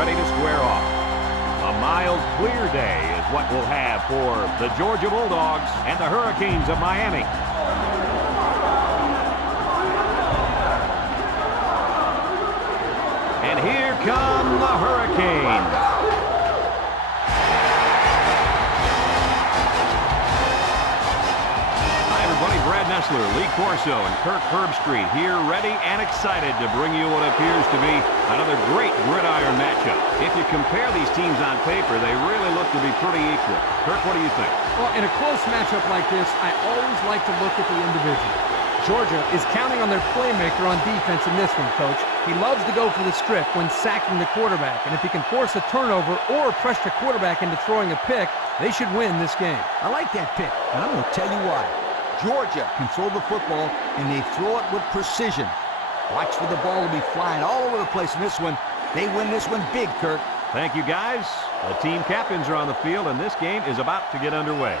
ready to square off. A mild, clear day is what we'll have for the Georgia Bulldogs and the Hurricanes of Miami. And here come the Hurricanes. Brad Nessler, Lee Corso, and Kirk Herbstreit here ready and excited to bring you what appears to be another great gridiron matchup. If you compare these teams on paper, they really look to be pretty equal. Kirk, what do you think? Well, in a close matchup like this, I always like to look at the individual. Georgia is counting on their playmaker on defense in this one, Coach. He loves to go for the strip when sacking the quarterback, and if he can force a turnover or pressure the quarterback into throwing a pick, they should win this game. I like that pick, and I'm going to tell you why. Georgia control the football, and they throw it with precision. Watch for the ball to be flying all over the place in this one. They win this one big, Kirk. Thank you, guys. The team captains are on the field, and this game is about to get underway.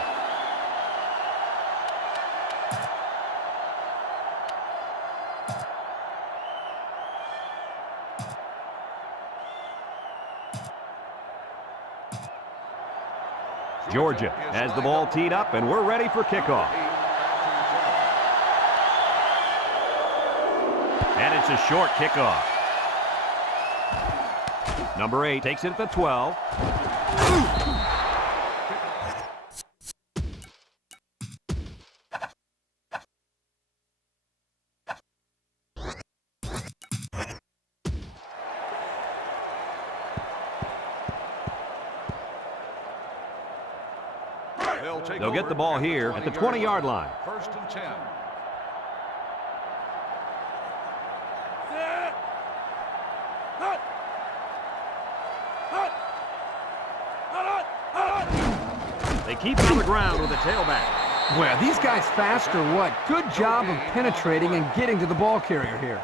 Georgia has the ball teed up, and we're ready for kickoff. And it's a short kickoff. Number 8 takes it at the 12. They'll get the ball here at the 20-yard line. 1st and 10. They keep it on the ground with a tailback. Well, these guys fast or what? Good job of penetrating and getting to the ball carrier here.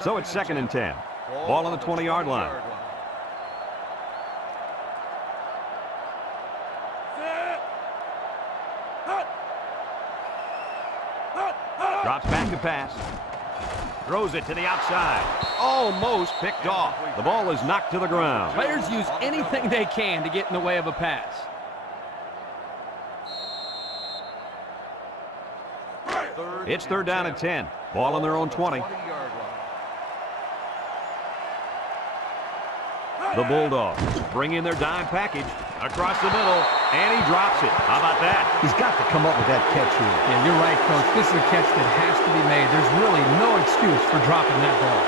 So it's 2nd and 10. Ball on the 20-yard line. Drops back to pass. Throws it to the outside. Almost picked off. The ball is knocked to the ground. Players use anything they can to get in the way of a pass. It's 3rd down and 10. Ball on their own 20. The Bulldogs bring in their dime package across the middle, and he drops it. How about that? He's got to come up with that catch here. Yeah, you're right, Coach. This is a catch that has to be made. There's really no excuse for dropping that ball.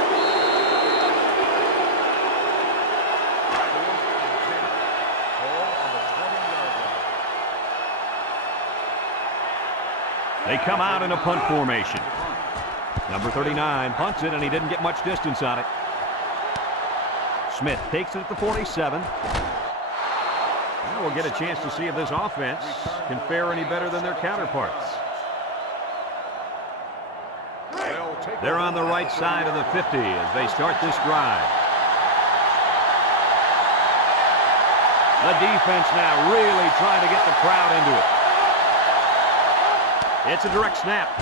They come out in a punt formation. Number 39 punts it, and he didn't get much distance on it. Smith takes it at the 47. Now we'll get a chance to see if this offense can fare any better than their counterparts. They're on the right side of the 50 as they start this drive. The defense now really trying to get the crowd into it. It's a direct snap.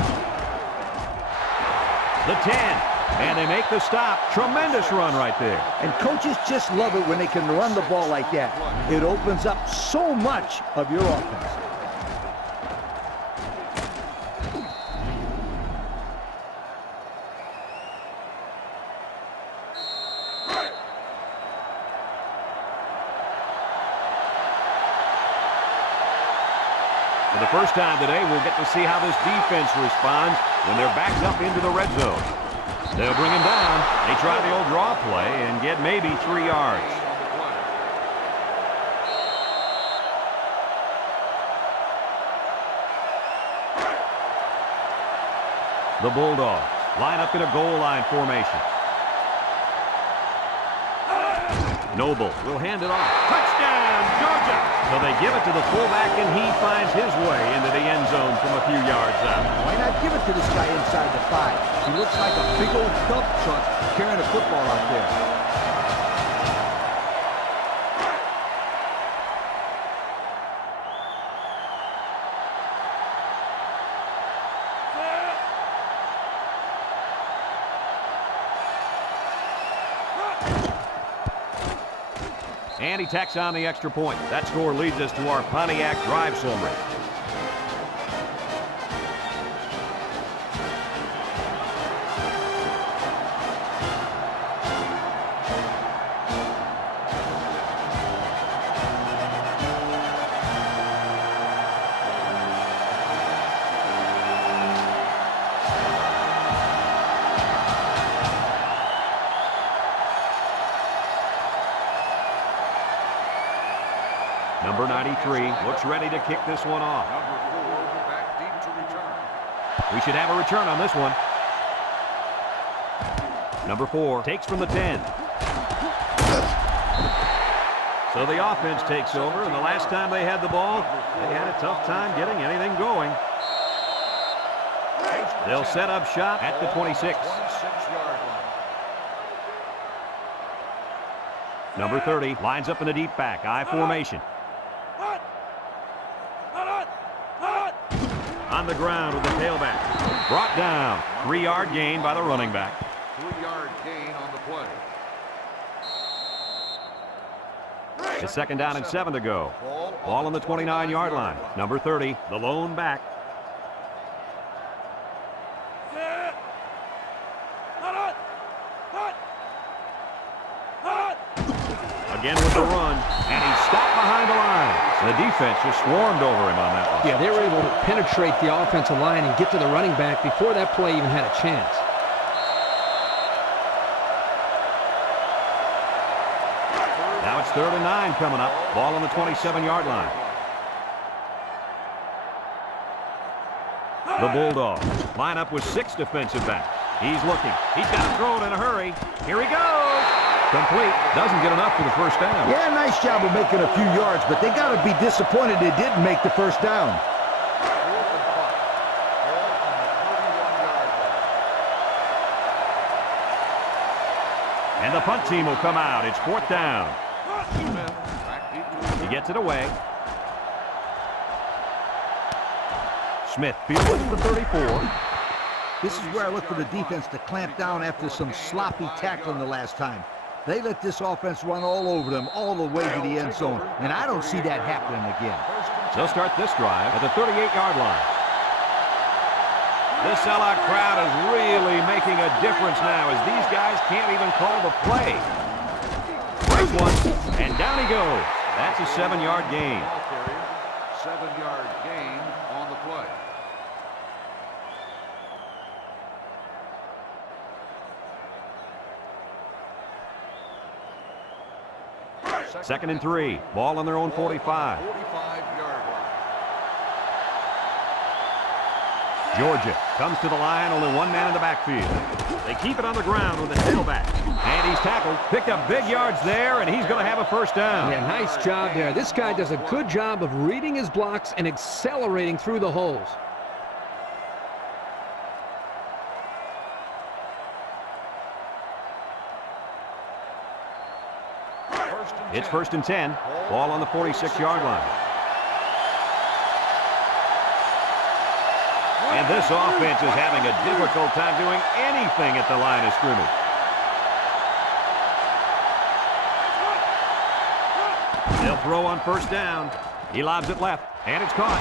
The 10. And they make the stop. Tremendous run right there. And coaches just love it when they can run the ball like that. It opens up so much of your offense. For the first time today, we'll get to see how this defense responds when they're backed up into the red zone. They'll bring him down. They try the old draw play and get maybe 3 yards. The Bulldogs line up in a goal line formation. Noble will hand it off. Touchdown, Georgia! So they give it to the fullback, and he finds his way into the end zone from a few yards out. Why not give it to this guy inside the 5? He looks like a big old dump truck carrying a football out there. And he tacks on the extra point. That score leads us to our Pontiac drive summary. Number 93 looks ready to kick this one off. We should have a return on this one. Number 4 takes from the 10. So the offense takes over, and the last time they had the ball, they had a tough time getting anything going. They'll set up shop at the 26. Number 30 lines up in the deep back, I formation. On the ground with the tailback. Brought down. 3-yard gain by the running back. 3-yard gain on the play. It's 2nd down and 7 to go. Ball on the 29-yard line. Number 30, the lone back. Again with the run, and he stopped behind the line. The defense just swarmed over him on that one. Yeah, they were able to penetrate the offensive line and get to the running back before that play even had a chance. Now it's 3rd and 9 coming up. Ball on the 27-yard line. The Bulldogs line up with 6 defensive backs. He's looking. He's got to throw it in a hurry. Here he goes. Complete. Doesn't get enough for the first down. Yeah, nice job of making a few yards, but they got to be disappointed they didn't make the first down. And the punt team will come out. It's 4th down. He gets it away. Smith fields the 34. This is where I look for the defense to clamp down after some sloppy tackling the last time. They let this offense run all over them, all the way to the end zone, and I don't see that happening again. They'll start this drive at the 38-yard line. This sellout crowd is really making a difference now as these guys can't even call the play. Breaks one, and down he goes. That's a 7-yard gain. 7-yard gain on the play. 2nd and 3. Ball on their own 45. 45-yard line. Georgia comes to the line, only one man in the backfield. They keep it on the ground with the tailback. And he's tackled, picked up big yards there, and he's going to have a first down. Yeah, nice job there. This guy does a good job of reading his blocks and accelerating through the holes. It's 1st and 10. Ball on the 46-yard line. And this offense is having a difficult time doing anything at the line of scrimmage. They'll throw on 1st down. He lobs it left, and it's caught.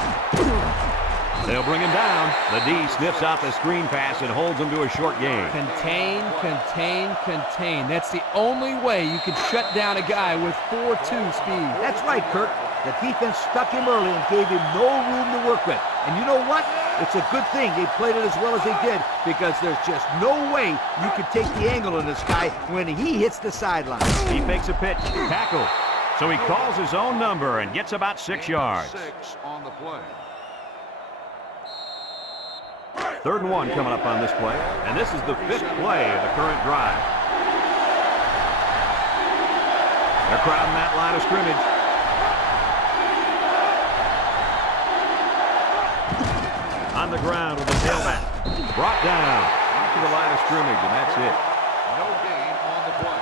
They'll bring him down. The D sniffs out the screen pass and holds him to a short gain. Contain, contain, contain. That's the only way you can shut down a guy with 4.2 speed. That's right, Kirk. The defense stuck him early and gave him no room to work with. And you know what? It's a good thing they played it as well as they did, because there's just no way you could take the angle on this guy when he hits the sideline. He fakes a pitch. Tackle. So he calls his own number and gets about 6 yards. 6 on the play. 3rd and 1 coming up on this play. And this is the 5th play of the current drive. They're crowding that line of scrimmage. On the ground with the tailback. Brought down to the line of scrimmage, and that's it. No gain on the play.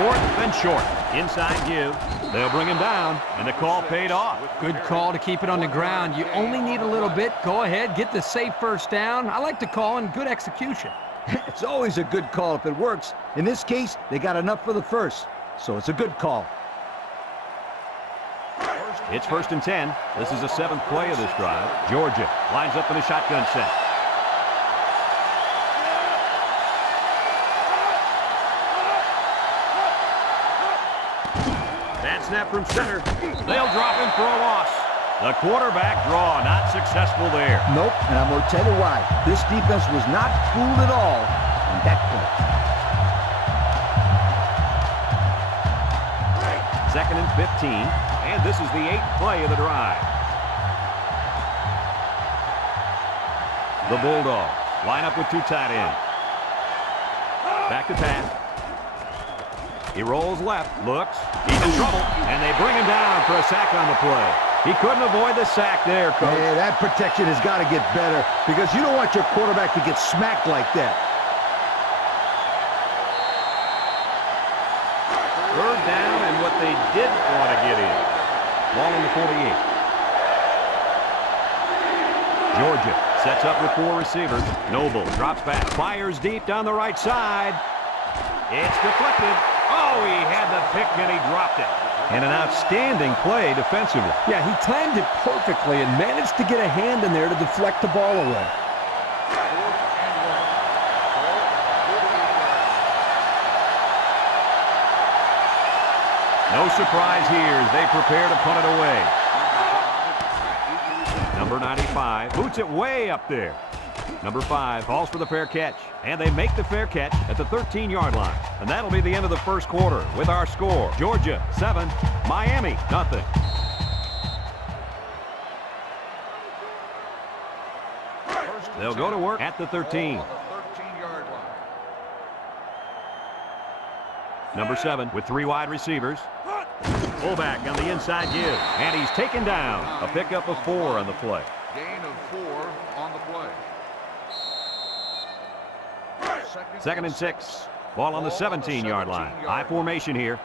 4th and short. Inside give. They'll bring him down, and the call paid off. Good call to keep it on the ground. You only need a little bit. Go ahead, get the safe first down. I like the call and good execution. It's always a good call if it works. In this case, they got enough for the first, so it's a good call. It's 1st and 10. This is the 7th play of this drive. Georgia lines up in a shotgun set. That snap from center. They'll drop him for a loss. The quarterback draw not successful there. Nope, and I'm going to tell you why. This defense was not fooled at all on that play. 2nd and 15, and this is the 8th play of the drive. The Bulldogs line up with 2 tight ends. Back to pass. He rolls left, looks, he's in trouble, and they bring him down for a sack on the play. He couldn't avoid the sack there, Coach. Yeah, that protection has got to get better because you don't want your quarterback to get smacked like that. 3rd down and what they didn't want to get in. Ball in the 48. Georgia sets up with 4 receivers. Noble drops back, fires deep down the right side. It's deflected. Oh, he had the pick and he dropped it. And an outstanding play defensively. Yeah, he timed it perfectly and managed to get a hand in there to deflect the ball away. No surprise here as they prepare to punt it away. Number 95 boots it way up there. Number 5 calls for the fair catch, and they make the fair catch at the 13-yard line. And that'll be the end of the first quarter with our score. Georgia 7, Miami nothing. They'll go to work at the 13. Number 7 with 3 wide receivers. Fullback on the inside give, and he's taken down. A pickup of 4 on the play. Gain of 4 on the play. 2nd and 6. Ball on the 17-yard line. High formation here.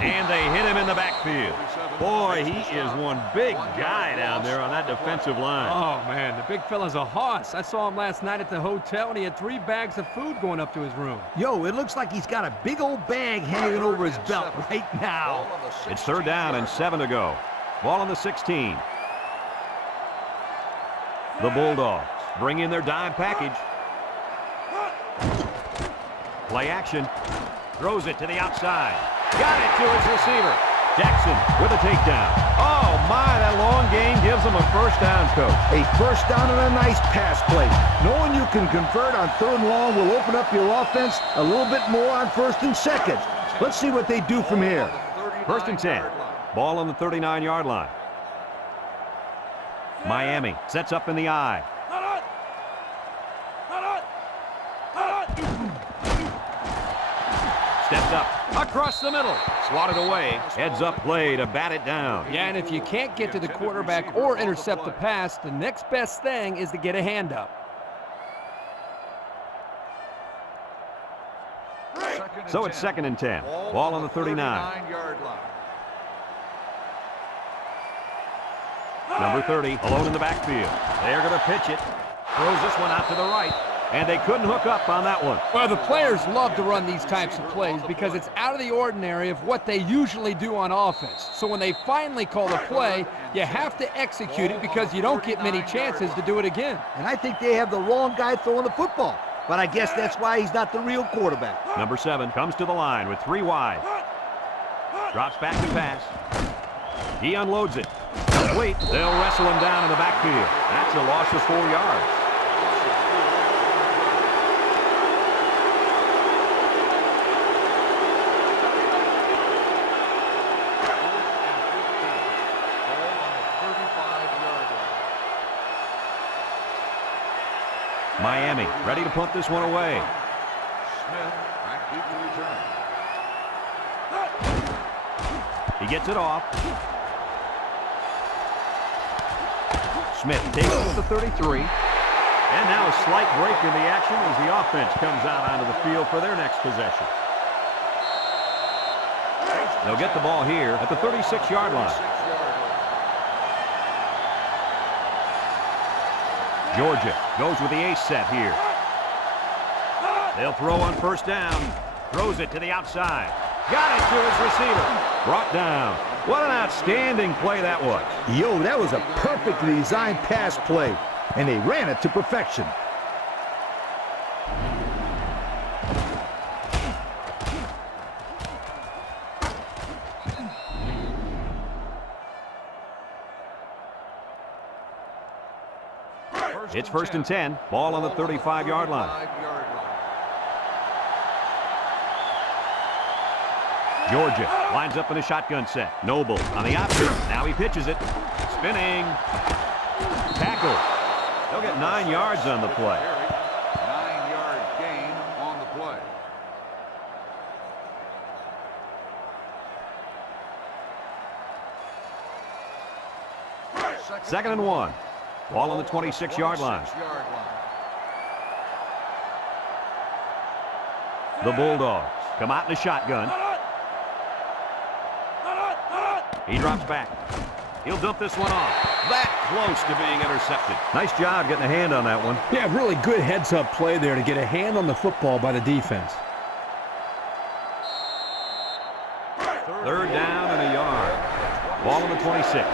And they hit him in the backfield. Boy, he is one big guy down there on that defensive line. Oh, man, the big fella's a hoss. I saw him last night at the hotel, and he had 3 bags of food going up to his room. Yo, it looks like he's got a big old bag hanging over his belt right now. It's 3rd down and 7 to go. Ball on the 16. The Bulldogs bring in their dime package. Play action. Throws it to the outside. Got it to his receiver. Jackson with a takedown. Oh, my, that long gain gives them a first down, Coach. A first down and a nice pass play. Knowing you can convert on 3rd and long will open up your offense a little bit more on 1st and 2nd. Let's see what they do from here. 1st and 10. Ball on the 39-yard line. Miami sets up in the I. Steps up across the middle. Swatted away. Heads up play to bat it down. Yeah, and if you can't get to the quarterback or intercept the pass, the next best thing is to get a hand up. So it's 2nd and 10. Ball on the 39. Number 30 alone in the backfield. They're going to pitch it. Throws this one out to the right. And they couldn't hook up on that one. Well, the players love to run these types of plays because it's out of the ordinary of what they usually do on offense. So when they finally call the play, you have to execute it because you don't get many chances to do it again. And I think they have the wrong guy throwing the football. But I guess that's why he's not the real quarterback. Number 7 comes to the line with 3 wide. Drops back to pass. He unloads it. Complete. They'll wrestle him down in the backfield. That's a loss of 4 yards. Miami ready to punt this one away. Smith back deep to return. He gets it off. Smith takes it to the 33. And now a slight break in the action as the offense comes out onto the field for their next possession. They'll get the ball here at the 36-yard line. Georgia goes with the ace set here. They'll throw on first down. Throws it to the outside. Got it to his receiver. Brought down. What an outstanding play that was. Yo, that was a perfectly designed pass play, and they ran it to perfection. It's first and 10. Ball on the 35-yard line. Georgia lines up in a shotgun set. Noble on the option. Now he pitches it. Spinning. Tackle. They'll get 9 yards on the play. 9-yard gain on the play. Second and 1. Ball on the 26-yard line. The Bulldogs come out in a shotgun. He drops back. He'll dump this one off. That close to being intercepted. Nice job getting a hand on that one. Yeah, really good heads-up play there to get a hand on the football by the defense. Third down and a yard. Ball on the 26.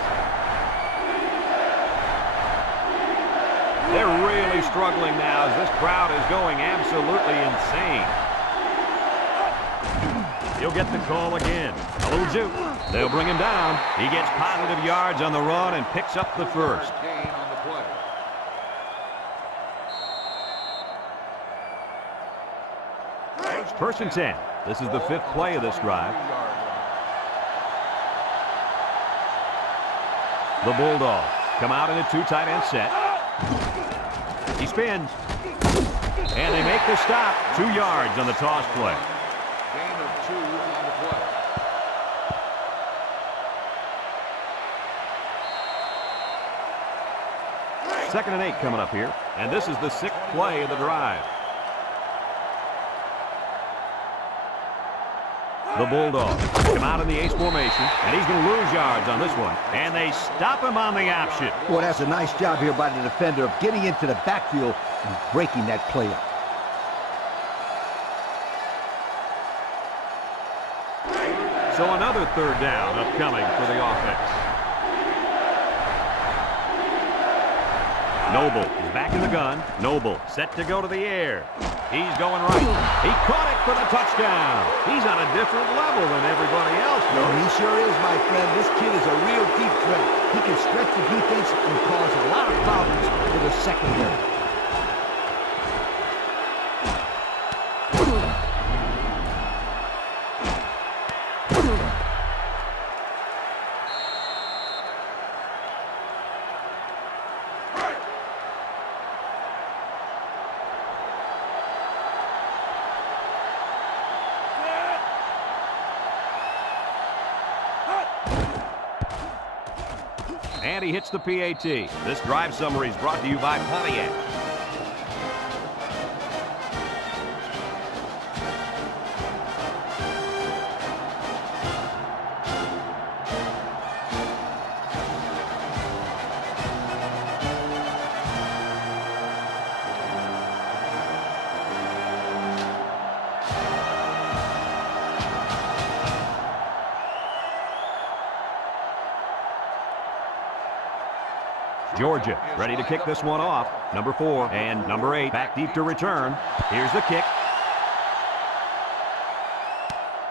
They're really struggling now as this crowd is going absolutely insane. He'll get the call again. A little juke. They'll bring him down. He gets positive yards on the run and picks up the first. First and 10. This is the 5th play of this drive. The Bulldogs come out in a 2 tight end set. He spins. And they make the stop. 2 yards on the toss play. Gain of 2 on the play. Second and 8 coming up here. And this is the 6th play of the drive. The Bulldogs come out in the ace formation, and he's going to lose yards on this one. And they stop him on the option. Boy, that's a nice job here by the defender of getting into the backfield and breaking that play up. So another third down upcoming for the offense. Noble is back in the gun. Noble set to go to the air. He's going right. He caught it for the touchdown. He's on a different level than everybody else. No, he sure is, my friend. This kid is a real deep threat. He can stretch the defense and cause a lot of problems for the secondary. And he hits the PAT. This drive summary is brought to you by Pontiac. Georgia ready to kick this one off. Number 4 and number 8 back deep to return. Here's the kick.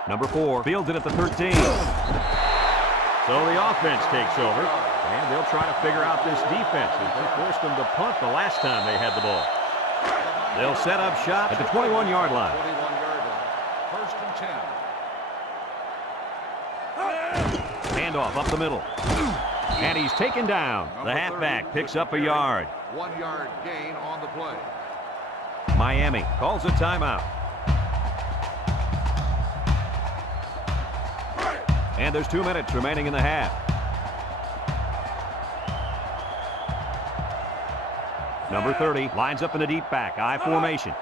Number 4 fields it at the 13. So the offense takes over, and they'll try to figure out this defense as they forced them to punt the last time they had the ball. They'll set up shop at the 21-yard line. 21-yard line. First and 10. Handoff up the middle. And he's taken down. The halfback picks up a yard. 1-yard gain on the play. Miami calls a timeout. And there's 2 minutes remaining in the half. Number 30 lines up in the deep back, I formation.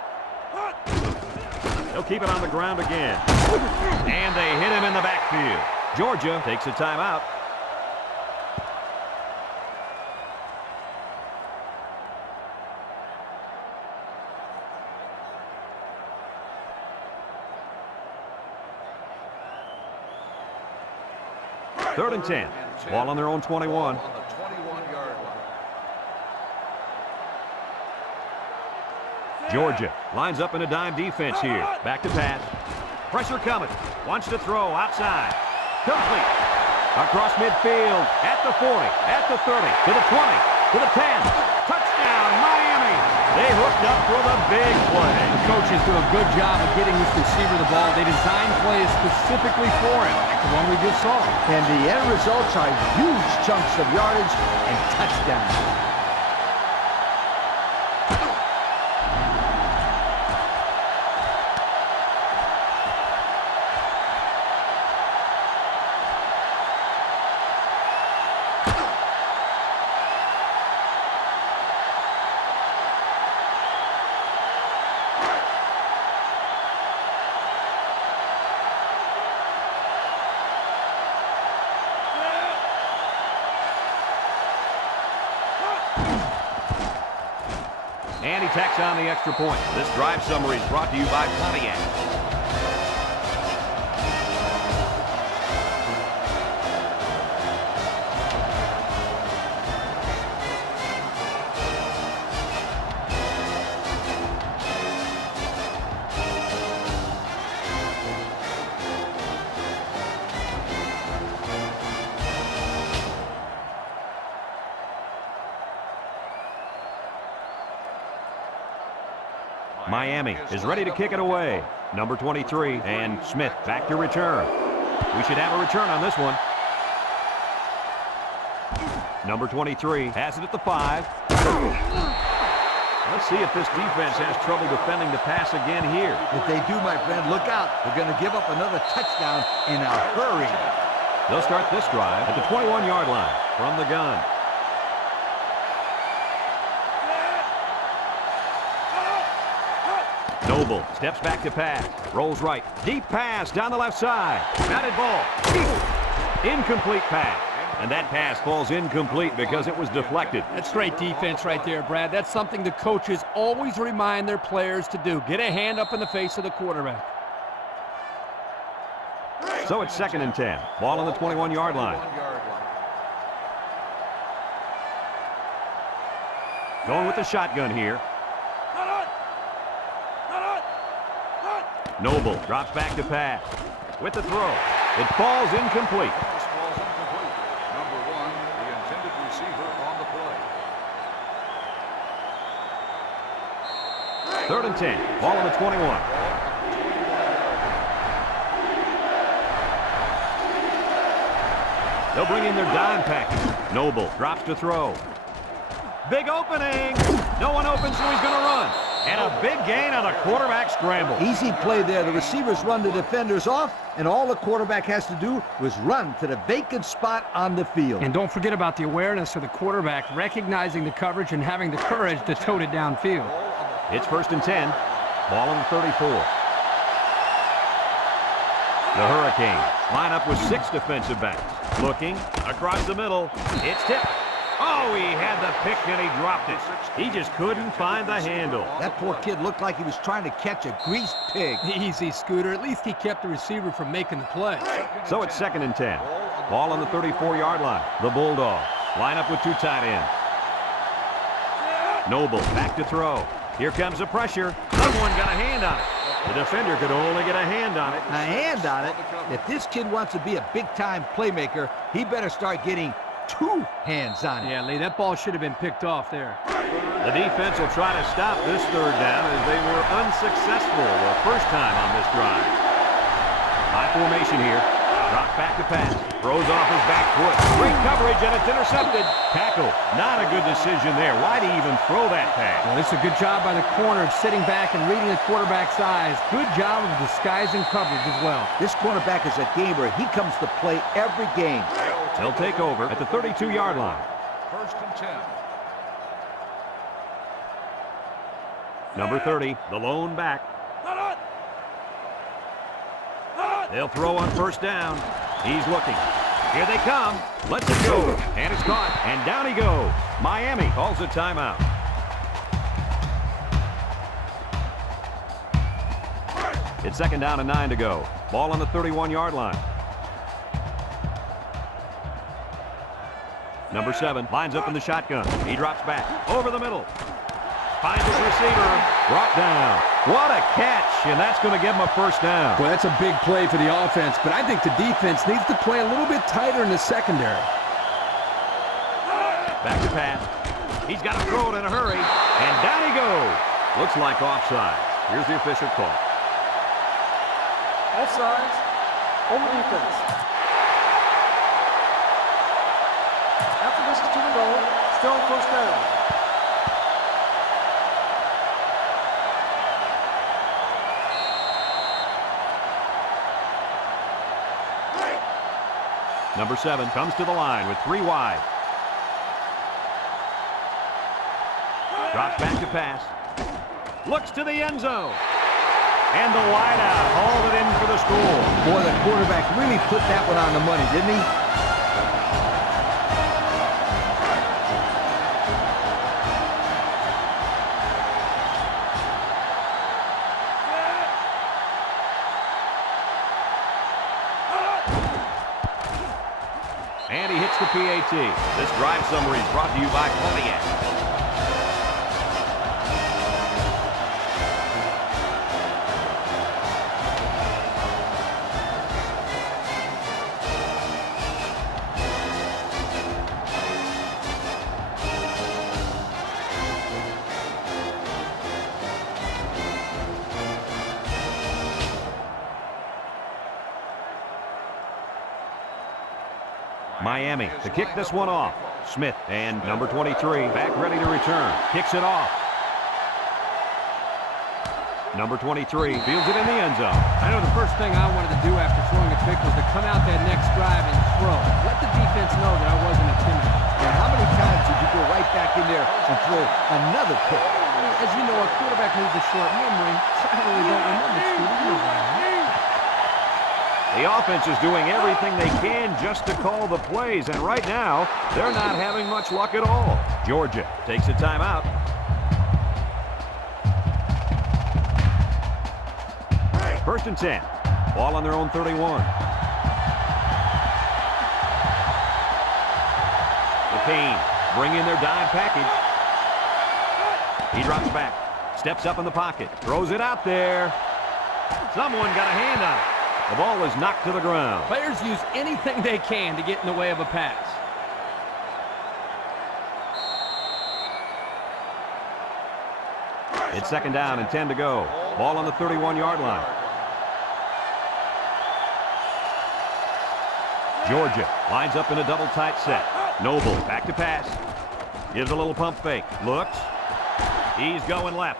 He'll keep it on the ground again. And they hit him in the backfield. Georgia takes a timeout. Third and 10. Ball on their own 21. On the 21-yard line. Georgia lines up in a dime defense here. Back to pass. Pressure coming. Wants to throw outside. Complete. Across midfield. At the 40. At the 30. To the 20. To the 10. Touchdown, Miami. They hooked up for the big play. The coaches do a good job of getting this receiver the ball. They designed plays specifically for him, like the one we just saw. And the end results are huge chunks of yardage and touchdowns. And he tacks on the extra point. This drive summary is brought to you by Pontiac. Miami is ready to kick it away. Number 23, and Smith back to return. We should have a return on this one. Number 23 has it at the 5. Let's see if this defense has trouble defending the pass again here. If they do, my friend, look out. They're going to give up another touchdown in a hurry. They'll start this drive at the 21-yard line from the gun. Noble steps back to pass. Rolls right. Deep pass down the left side. Batted ball. Incomplete pass. And that pass falls incomplete because it was deflected. That's great defense right there, Brad. That's something the coaches always remind their players to do. Get a hand up in the face of the quarterback. So it's 2nd and 10. Ball on the 21-yard line. Going with the shotgun here. Noble drops back to pass. With the throw. It falls incomplete. Pass falls incomplete. Number 1, the intended receiver on the play. 3rd and 10. Ball on the 21. They'll bring in their dime package. Noble drops to throw. Big opening. No one open, so he's going to run. And a big gain on a quarterback scramble. Easy play there. The receivers run the defenders off, and all the quarterback has to do was run to the vacant spot on the field. And don't forget about the awareness of the quarterback, recognizing the coverage and having the courage to tote it downfield. It's 1st and 10. Ball on the 34. The Hurricanes line up with 6 defensive backs. Looking across the middle. It's tipped. Oh, he had the pick and he dropped it. He just couldn't find the handle. That poor kid looked like he was trying to catch a greased pig. Easy, Scooter. At least he kept the receiver from making the play. So it's 2nd and 10. Ball on the 34-yard line. The Bulldogs line up with 2 tight ends. Noble back to throw. Here comes the pressure. Someone got a hand on it. The defender could only get a hand on it. A hand on it? If this kid wants to be a big-time playmaker, he better start getting 2 hands on it. Yeah, Lee, that ball should have been picked off there. The defense will try to stop this 3rd down as they were unsuccessful the first time on this drive. High formation here. Drops back to pass. Throws off his back foot. Great coverage, and it's intercepted. Tackle. Not a good decision there. Why'd he even throw that pass? Well, this is a good job by the corner of sitting back and reading the quarterback's eyes. Good job of disguising coverage as well. This cornerback is a gamer. He comes to play every game. They'll take over at the 32-yard line. 1st and 10. Number 30, the lone back. They'll throw on first down. He's looking. Here they come. Let's it go. And it's caught. And down he goes. Miami calls a timeout. It's second down and 9 to go. Ball on the 31-yard line. Number 7 lines up in the shotgun. He drops back. Over the middle. Finds his receiver. Brought down. What a catch, and that's going to give him a first down. Well, that's a big play for the offense, but I think the defense needs to play a little bit tighter in the secondary. Back to pass. He's got to throw it in a hurry, and down he goes. Looks like offside. Here's the official call. Offsides on the defense. After this is 2 to go, still first down. Number 7 comes to the line with 3 wide. Drops back to pass. Looks to the end zone. And the wideout hauled it in for the score. Boy, the quarterback really put that one on the money, didn't he? And he hits the PAT. This drive summary is brought to you by Pontiac. Miami to kick this one off. Smith and number 23 back ready to return. Kicks it off. Number 23 fields it in the end zone. I know the first thing I wanted to do after throwing a pick was to come out that next drive and throw. Let the defense know that I wasn't intimidated. And how many times did you go right back in there and throw another pick? As you know, a quarterback needs a short memory, so I really don't remember too many. The offense is doing everything they can just to call the plays, and right now, they're not having much luck at all. Georgia takes a timeout. First and 10. Ball on their own 31. The Canes bring in their dime package. He drops back, steps up in the pocket, throws it out there. Someone got a hand on it. The ball is knocked to the ground. Players use anything they can to get in the way of a pass. It's second down and 10 to go. Ball on the 31-yard line. Georgia lines up in a double tight set. Noble back to pass. Gives a little pump fake. Looks. He's going left.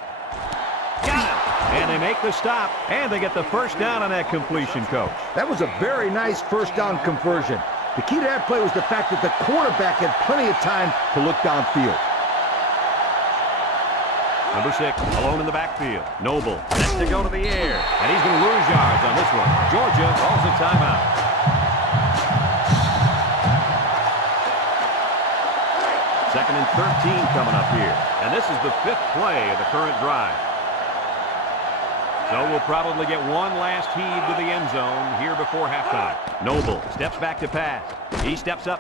Got it. And they make the stop, and they get the first down on that completion, Coach. That was a very nice first down conversion. The key to that play was the fact that the quarterback had plenty of time to look downfield. Number 6, alone in the backfield. Noble sets to go to the air, and he's going to lose yards on this one. Georgia calls a timeout. Second and 13 coming up here, and this is the 5th play of the current drive. So we'll probably get one last heave to the end zone here before halftime. Noble steps back to pass. He steps up.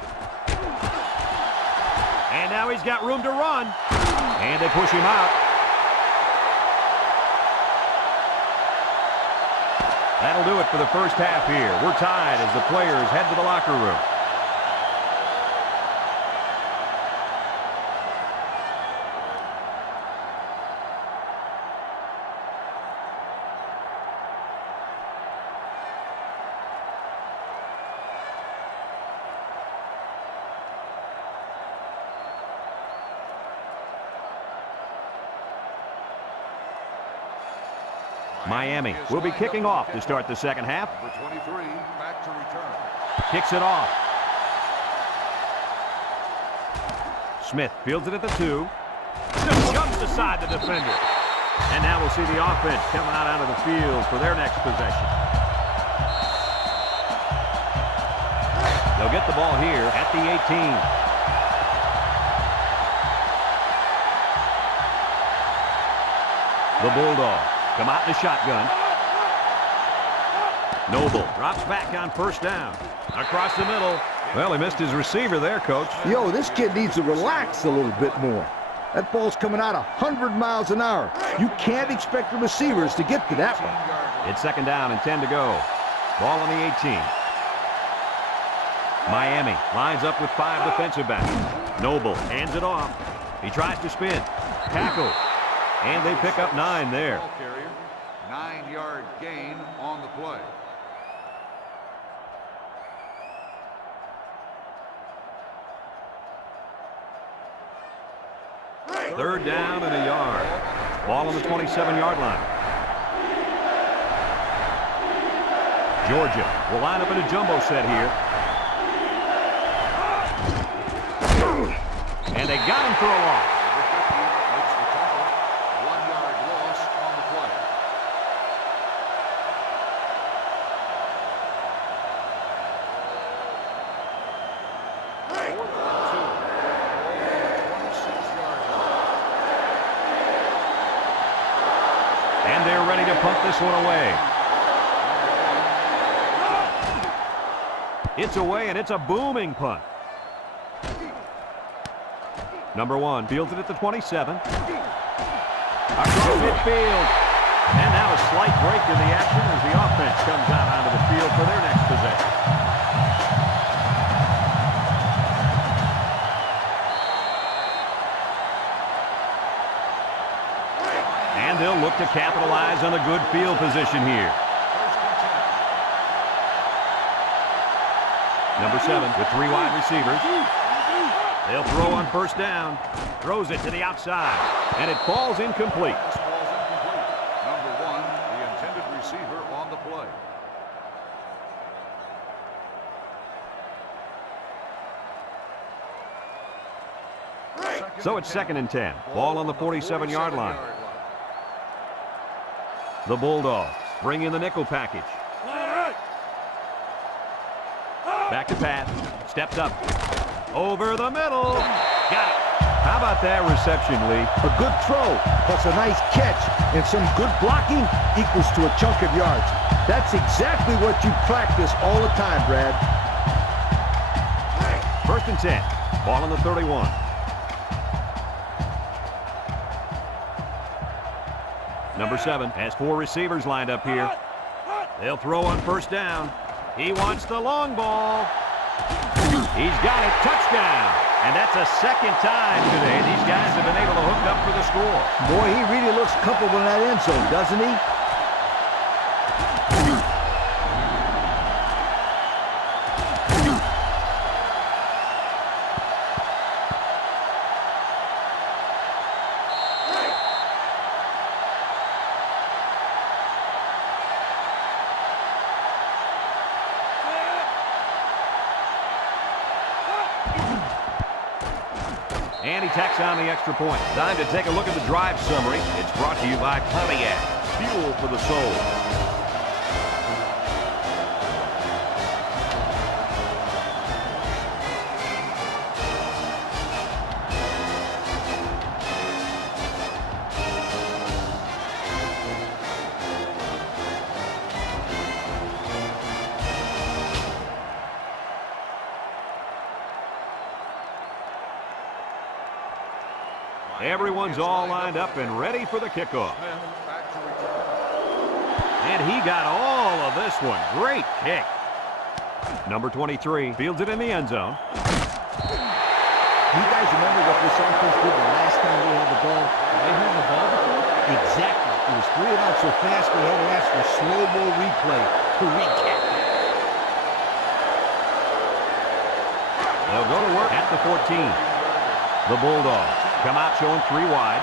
And now he's got room to run. And they push him out. That'll do it for the first half here. We're tied as the players head to the locker room. Miami will be kicking off to start the second half. Number 23 back to return. Kicks it off. Smith fields it at the 2. Just jumps aside the defender. And now we'll see the offense come out of the field for their next possession. They'll get the ball here at the 18. The Bulldogs come out in the shotgun. Noble drops back on first down. Across the middle. Well, he missed his receiver there, Coach. Yo, this kid needs to relax a little bit more. That ball's coming out 100 miles an hour. You can't expect the receivers to get to that one. It's second down and 10 to go. Ball on the 18. Miami lines up with 5 defensive backs. Noble hands it off. He tries to spin. Tackle. And they pick up 9 there. Ball carrier, 9-yard gain on the play. Third down and a yard. Ball on the 27-yard line. Georgia will line up in a jumbo set here. And they got him for a loss. Makes the tackle. 1-yard loss on the play. Fourth and 2. Ball on the 26-yard line. And they're ready to punt this one away. It's away, and it's a booming punt. Number 1 fields it at the 27. Across midfield. And now a slight break in the action as the offense comes out onto the field for their next possession. And they'll look to capitalize on the good field position here. Number 7 with 3 wide receivers. They'll throw on first down. Throws it to the outside. And it falls incomplete. This ball's incomplete. Number 1, the intended receiver on the play. So it's second and 10. Ball on the 47-yard line. The Bulldogs bring in the nickel package. Back to pass. Steps up. Over the middle. Got it. How about that reception, Lee? A good throw, plus a nice catch, and some good blocking equals to a chunk of yards. That's exactly what you practice all the time, Brad. First and 10. Ball on the 31. Number 7 has 4 receivers lined up here. They'll throw on first down. He wants the long ball. He's got it. Touchdown. And that's a second time today these guys have been able to hook up for the score. Boy, he really looks comfortable in that end zone, doesn't he? And he tacks on the extra point. Time to take a look at the drive summary. It's brought to you by Pontiac. Fuel for the soul. Everyone's all lined up and ready for the kickoff. And he got all of this one. Great kick. Number 23 fields it in the end zone. You guys remember what this offense did the last time they had the ball? They had the ball before? Exactly. It was 3 and out so fast they had to ask for slow-mo replay to recap. They'll go to work at the 14. The Bulldogs come out showing 3 wide.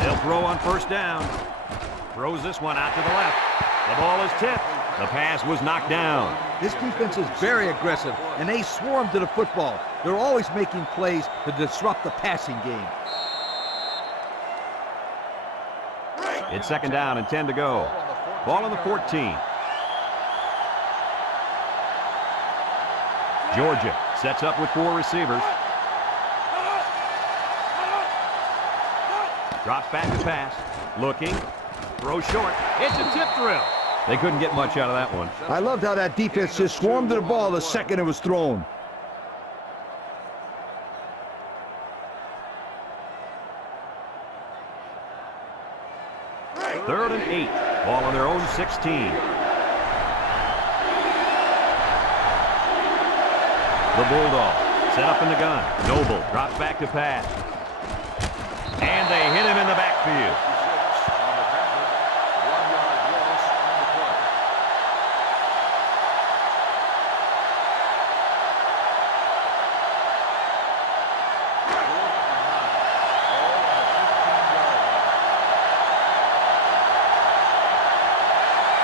They'll throw on first down. Throws this one out to the left. The ball is tipped. The pass was knocked down. This defense is very aggressive, and they swarm to the football. They're always making plays to disrupt the passing game. It's second down and 10 to go. Ball on the 14. Georgia sets up with 4 receivers. Drops back to pass. Looking. Throw short. It's a tip drill. They couldn't get much out of that one. I loved how that defense just swarmed to the ball the second it was thrown. Third and 8. Ball on their own 16. The Bulldogs set up in the gun. Noble drops back to pass. And they hit him in the backfield.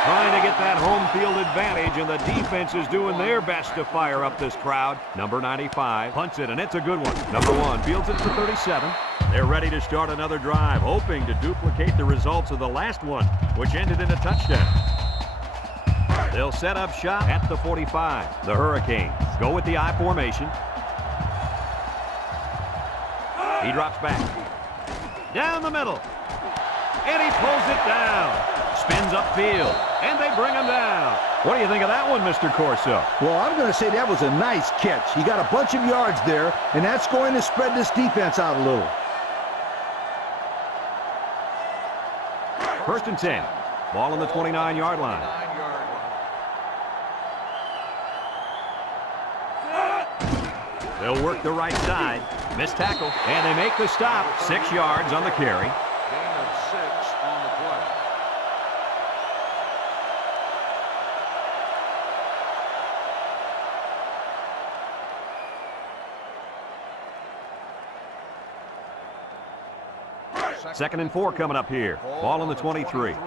Trying to get that home field advantage, and the defense is doing their best to fire up this crowd. Number 95 punts it, and it's a good one. Number 1 fields it for 37. They're ready to start another drive, hoping to duplicate the results of the last one, which ended in a touchdown. They'll set up shop at the 45. The Hurricanes go with the I formation. He drops back. Down the middle. And he pulls it down. Spins upfield. And they bring him down. What do you think of that one, Mr. Corso? Well, I'm going to say that was a nice catch. He got a bunch of yards there, and that's going to spread this defense out a little. First and 10. Ball on the 29-yard line. They'll work the right side. Missed tackle. And they make the stop. 6 yards on the carry. Gain of 6 on the play. Second and 4 coming up here. Ball on the 23. The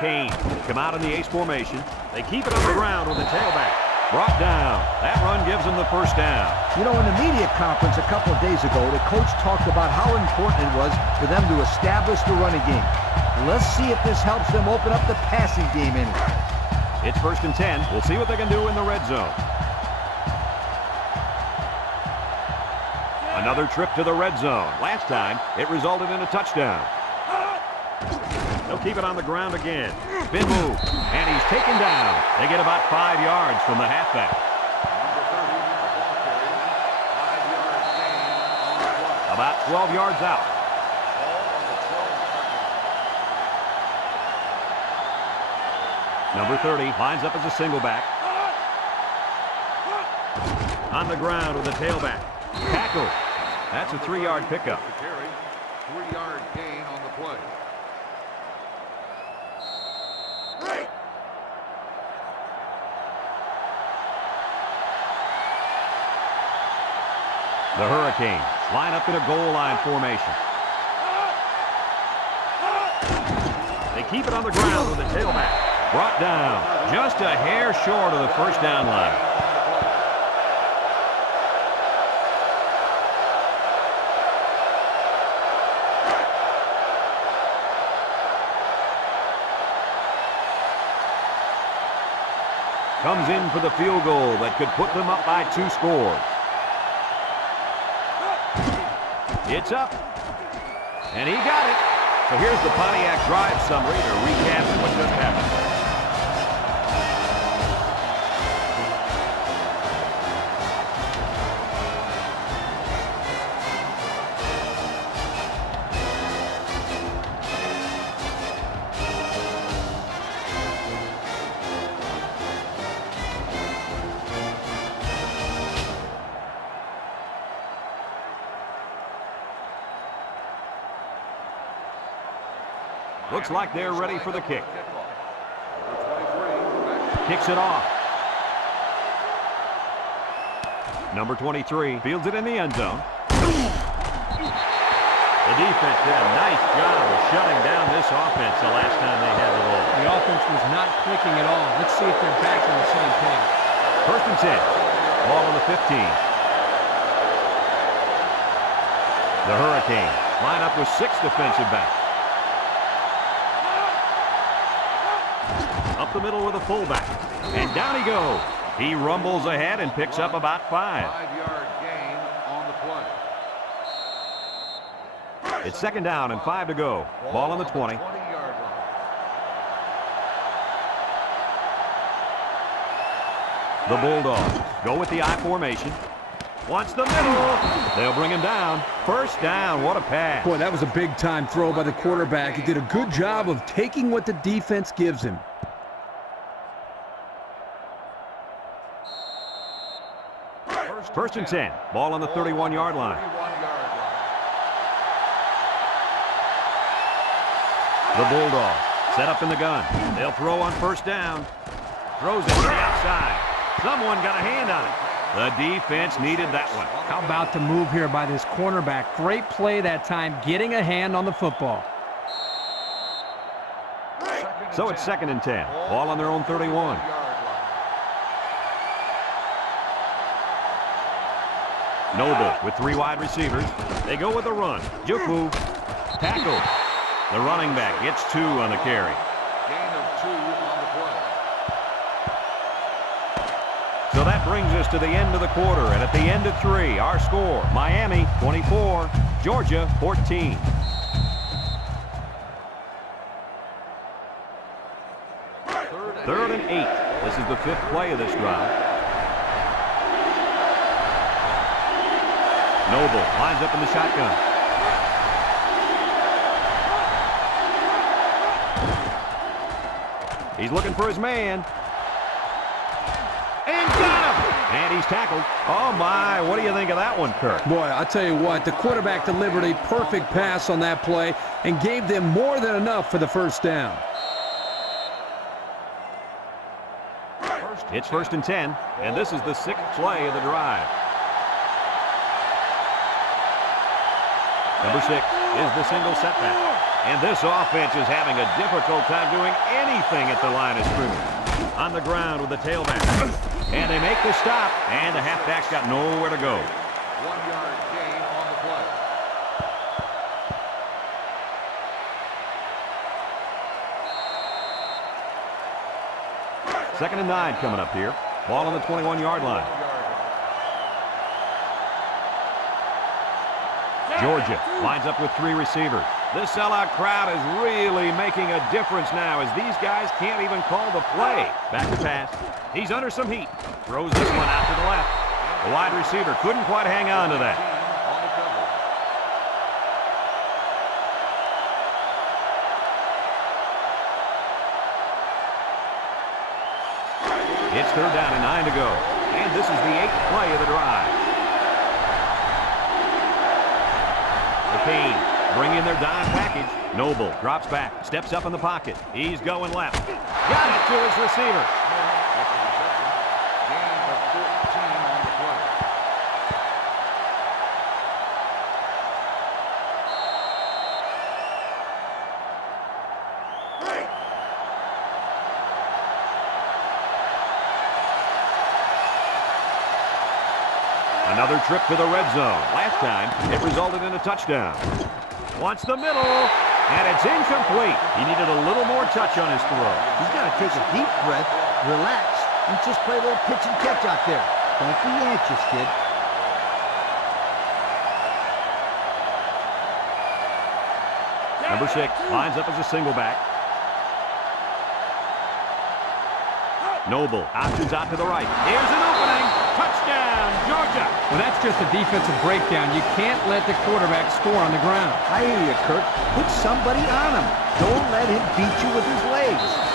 Canes come out in the ace formation. They keep it on the ground with the tailback. Brought down. That run gives them the first down. You know, in the media conference a couple of days ago, the coach talked about how important it was for them to establish the running game. Let's see if this helps them open up the passing game in it. It's first and 10. We'll see what they can do in the red zone. Another trip to the red zone. Last time, it resulted in a touchdown. They'll keep it on the ground again. Spin move. And he's taken down. They get about 5 yards from the halfback. About 12 yards out. Number 30 lines up as a single back. On the ground with a tailback. Tackle. That's a 3-yard pickup. 3-yard gain on the play. The Hurricanes line up in a goal line formation. They keep it on the ground with a tailback. Brought down just a hair short of the first down line. Comes in for the field goal that could put them up by 2 scores. It's up. And he got it. So here's the Pontiac drive summary to recap what just happened. Looks like they're ready for the kick. Kicks it off. Number 23 fields it in the end zone. The defense did a nice job of shutting down this offense the last time they had the ball. The offense was not clicking at all. Let's see if they're back on the same page. 1st and 10. Ball on the 15. The Hurricanes line up with 6 defensive backs. Up the middle with a fullback. And down he goes. He rumbles ahead and picks up about 5. 5-yard gain on the play. It's 2nd down and 5 to go. Ball on the 20. 20-yard line. The Bulldogs go with the I formation. Wants the middle. They'll bring him down. 1st down. What a pass. Boy, that was a big-time throw by the quarterback. He did a good job of taking what the defense gives him. First and 10. Ball on the 31-yard line. 31-yard line. The Bulldogs set up in the gun. They'll throw on 1st down. Throws it to the outside. Someone got a hand on it. The defense needed that one. How about the move here by this cornerback? Great play that time, getting a hand on the football. So it's 2nd and 10. Ball on their own 31. Noble with 3 wide receivers. They go with a run. Juke move. Tackle. The running back gets 2 on the carry. Gain of 2 on the play. So that brings us to the end of the quarter. And at the end of 3, our score, Miami 24, Georgia 14. Third and 8. This is the 5th play of this drive. Noble lines up in the shotgun. He's looking for his man. And got him! And he's tackled. Oh, my. What do you think of that one, Kirk? Boy, I tell you what, the quarterback delivered a perfect pass on that play and gave them more than enough for the 1st down. It's 1st and 10, and this is the 6th play of the drive. Number 6 is the single setback. And this offense is having a difficult time doing anything at the line of scrimmage. On the ground with the tailback. And they make the stop, and the halfback's got nowhere to go. 1-yard gain on the play. Second and 9 coming up here. Ball on the 21-yard line. Georgia lines up with 3 receivers. This sellout crowd is really making a difference now as these guys can't even call the play. Back to pass. He's under some heat. Throws this one out to the left. The wide receiver couldn't quite hang on to that. On the cover. It's 3rd down and 9 to go. And this is the 8th play of the drive. The Canes bring in their dime package. Noble drops back, steps up in the pocket. He's going left. Got it to his receiver. That's a reception. Gain of 14 on the play. Another trip to the red zone. Last time, it resulted in a touchdown. Wants the middle, and it's incomplete. He needed a little more touch on his throw. He's got to take a deep breath, relax, and just play a little pitch and catch out there. Don't be anxious, kid. Number 6 lines up as a single back. Noble options out to the right. Here's an opening. Touchdown, Georgia. Well, that's just a defensive breakdown. You can't let the quarterback score on the ground. I hear you, Kirk. Put somebody on him. Don't let him beat you with his legs.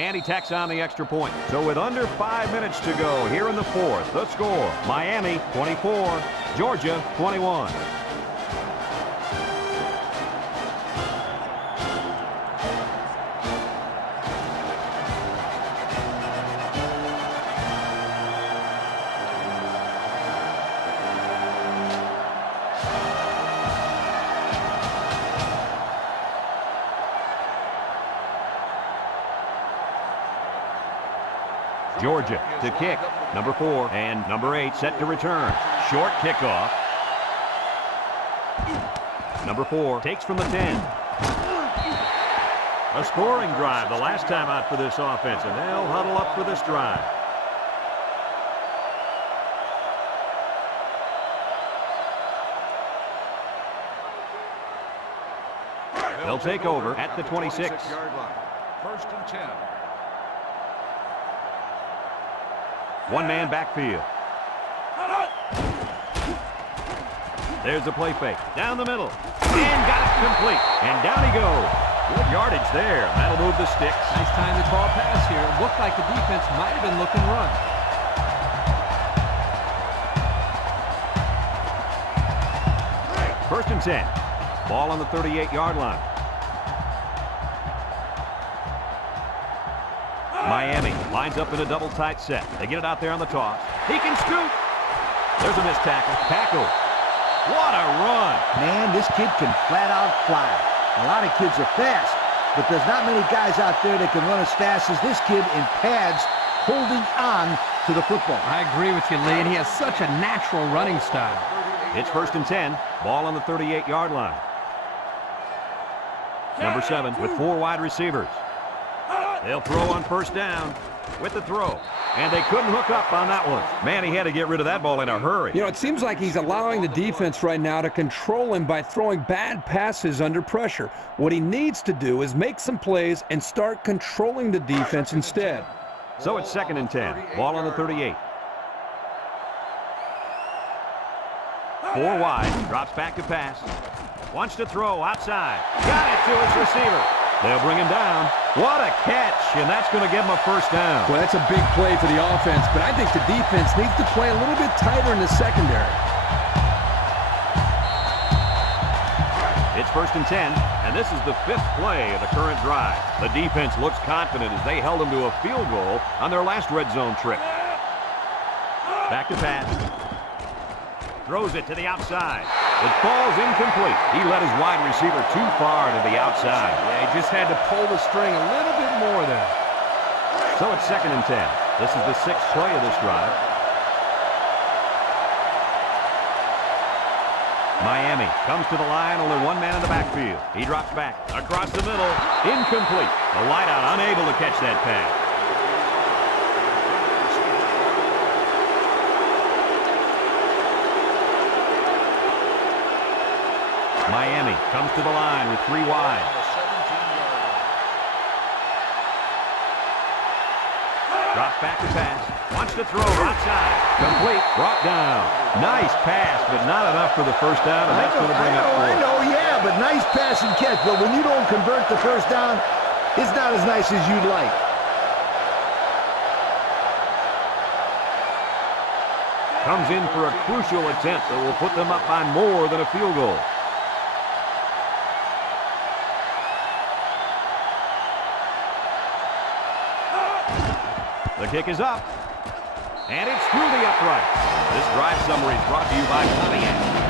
And he tacks on the extra point. So with under 5 minutes to go here in the fourth, the score, Miami 24, Georgia 21. Georgia to kick. Number 4 and number 8 set to return. Short kickoff. Number 4 takes from the 10. A scoring drive the last time out for this offense, and they'll huddle up for this drive. They'll take over at the 26-yard line. 1st and 10. One-man backfield. There's the play fake. Down the middle. And got it complete. And down he goes. Good yardage there. That'll move the sticks. Nice time to call pass here. It looked like the defense might have been looking run. First and 10. Ball on the 38-yard line. Miami lines up in a double tight set. They get it out there on the toss. He can scoot. There's a missed tackle. Tackle. What a run. Man, this kid can flat out fly. A lot of kids are fast, but there's not many guys out there that can run as fast as this kid in pads holding on to the football. I agree with you, Lee, and he has such a natural running style. It's first and 10. Ball on the 38-yard line. Number 7 with 4 wide receivers. They'll throw on first down with the throw. And they couldn't hook up on that one. Man, he had to get rid of that ball in a hurry. You know, it seems like he's allowing the defense right now to control him by throwing bad passes under pressure. What he needs to do is make some plays and start controlling the defense instead. So it's 2nd and 10. Ball on the 38. 4 wide. Drops back to pass. Wants to throw outside. Got it to his receiver. They'll bring him down. What a catch, and that's going to give him a first down. Well, that's a big play for the offense, but I think the defense needs to play a little bit tighter in the secondary. It's first and 10, and this is the 5th play of the current drive. The defense looks confident as they held them to a field goal on their last red zone trip. Back to pass. Throws it to the outside. It falls incomplete. He let his wide receiver too far to the outside. Yeah, he just had to pull the string a little bit more there. So it's 2nd and 10. This is the 6th play of this drive. Miami comes to the line, only one man in the backfield. He drops back across the middle. Incomplete. The wideout unable to catch that pass. Miami comes to the line with 3 wide. Drops back to pass. Wants to throw outside. Complete. Brought down. Nice pass, but not enough for the first down, and that's going to bring up 4. I know, yeah, but nice pass and catch. But when you don't convert the first down, it's not as nice as you'd like. Comes in for a crucial attempt that will put them up by more than a field goal. The kick is up, and it's through the uprights. This drive summary is brought to you by Pontiac.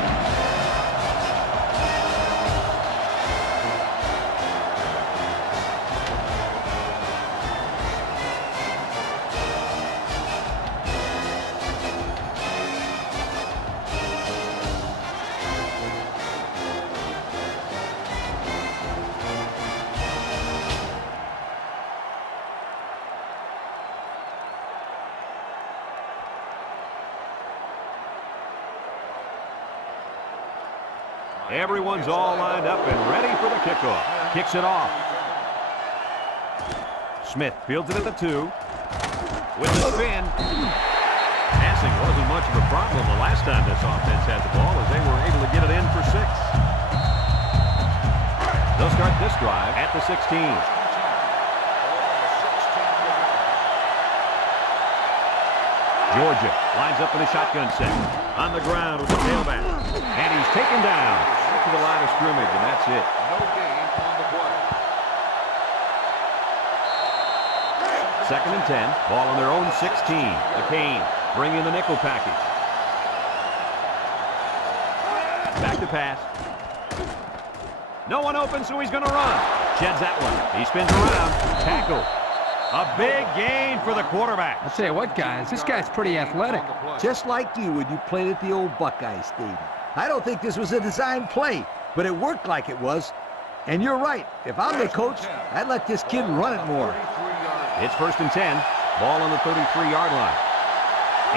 Everyone's all lined up and ready for the kickoff. Kicks it off. Smith fields it at the 2. With the spin. Passing wasn't much of a problem the last time this offense had the ball, as they were able to get it in for 6. They'll start this drive at the 16. Georgia lines up in a shotgun set. On the ground with the tailback. And he's taken down. To the line of scrimmage, and that's it. No gain on the play. 2nd and 10. Ball on their own 16. The Canes bring in the nickel package. Back to pass. No one open, so he's going to run. Sheds that one. He spins around. Tackle. A big gain for the quarterback. I'll tell you what, guys, this guy's pretty athletic. Just like you when you played at the old Buckeye Stadium. I don't think this was a design play, but it worked like it was. And you're right. If I'm the coach, I'd let this kid run it more. It's 1st and 10. Ball on the 33-yard line.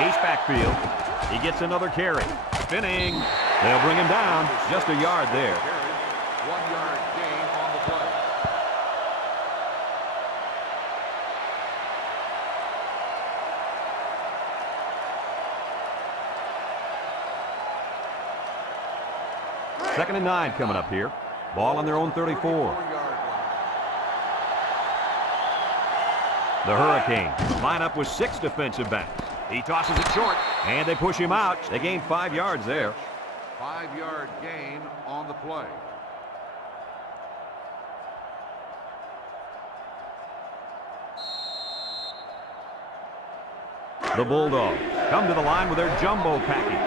Ace backfield. He gets another carry. Spinning. They'll bring him down. Just a yard there. 1 yard gain on the play. Second and 9 coming up here. Ball on their own 34. The Hurricanes line up with 6 defensive backs. He tosses it short, and they push him out. They gain 5 yards there. 5-yard gain on the play. The Bulldogs come to the line with their jumbo package.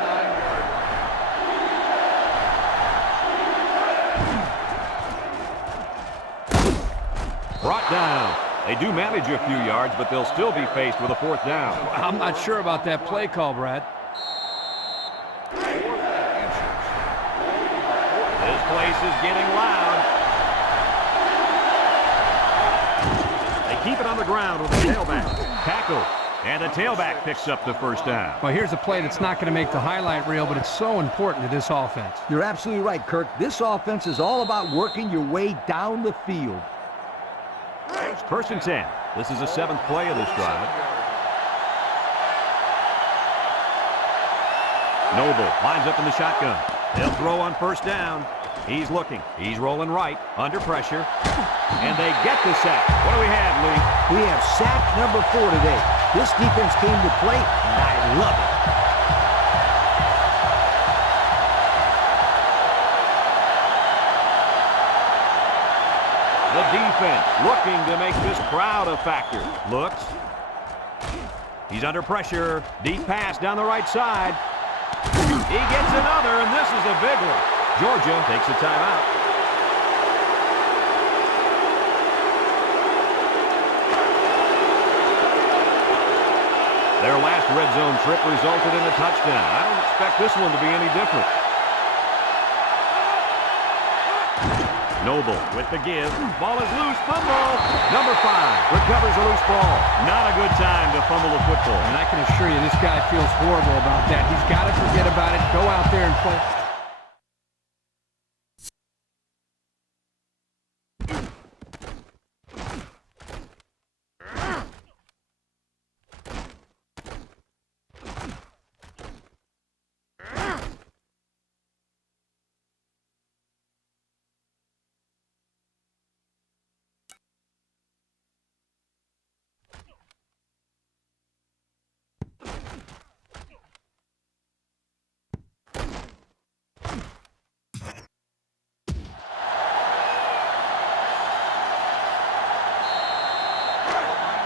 Brought down. They do manage a few yards, but they'll still be faced with a 4th down. I'm not sure about that play call, Brad. This place is getting loud. They keep it on the ground with the tailback. Tackle. And the tailback picks up the 1st down. Well, here's a play that's not going to make the highlight reel, but it's so important to this offense. You're absolutely right, Kirk. This offense is all about working your way down the field. 1st and 10. This is the 7th play of this drive. Noble lines up in the shotgun. They'll throw on 1st down. He's looking. He's rolling right. Under pressure. And they get the sack. What do we have, Lee? We have sack number 4 today. This defense came to play, and I love it. The defense looking to make this crowd a factor. Looks. He's under pressure. Deep pass down the right side. He gets another, and this is a big one. Georgia takes a timeout. Their last red zone trip resulted in a touchdown. I don't expect this one to be any different. Noble with the give. Ball is loose. Fumble. Number 5 recovers a loose ball. Not a good time to fumble the football. And I can assure you this guy feels horrible about that. He's got to forget about it, go out there and play.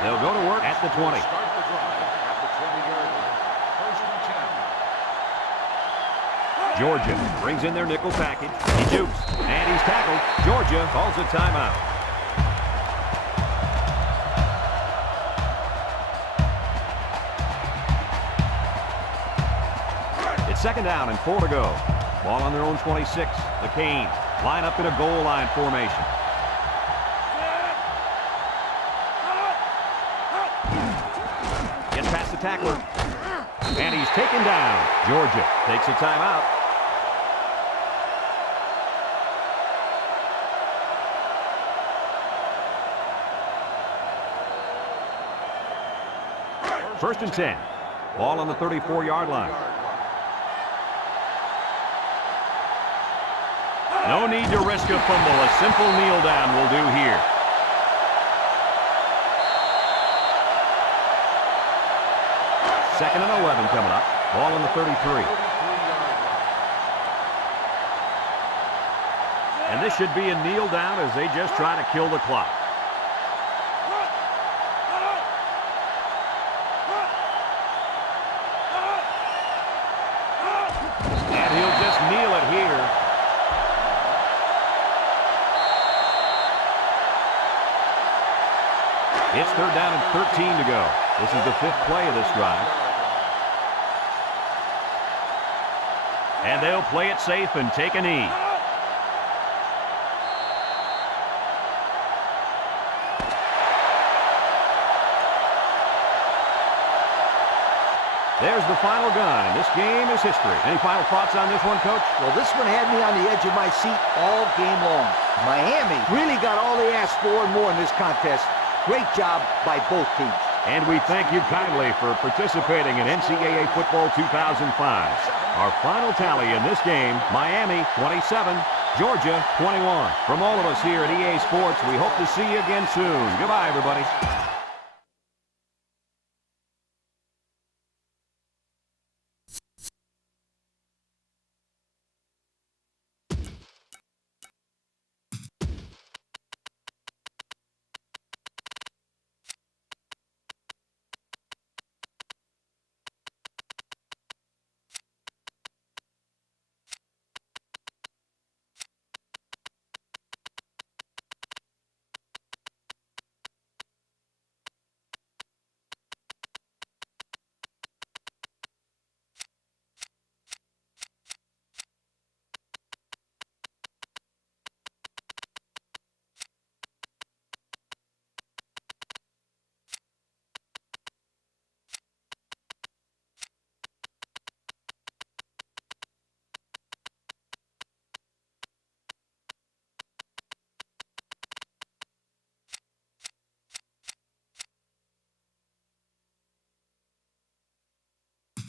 They'll go to work at the 20. Start the drive at the 20-yard line. 1st and 10. Georgia brings in their nickel package. He jukes, and he's tackled. Georgia calls a timeout. It's 2nd down and 4 to go. Ball on their own 26. The Canes line up in a goal line formation. Gets past the tackler. And he's taken down. Georgia takes a timeout. First and 10. Ball on the 34-yard line. No need to risk a fumble. A simple kneel down will do here. 2nd and 11 coming up. Ball on the 33. And this should be a kneel down as they just try to kill the clock. And he'll just kneel it here. It's 3rd down and 13 to go. This is the 5th play of this drive. And they'll play it safe and take a knee. There's the final gun, and this game is history. Any final thoughts on this one, Coach? Well, this one had me on the edge of my seat all game long. Miami really got all they asked for and more in this contest. Great job by both teams. And we thank you kindly for participating in NCAA Football 2005. Our final tally in this game, Miami 27, Georgia 21. From all of us here at EA Sports, we hope to see you again soon. Goodbye, everybody.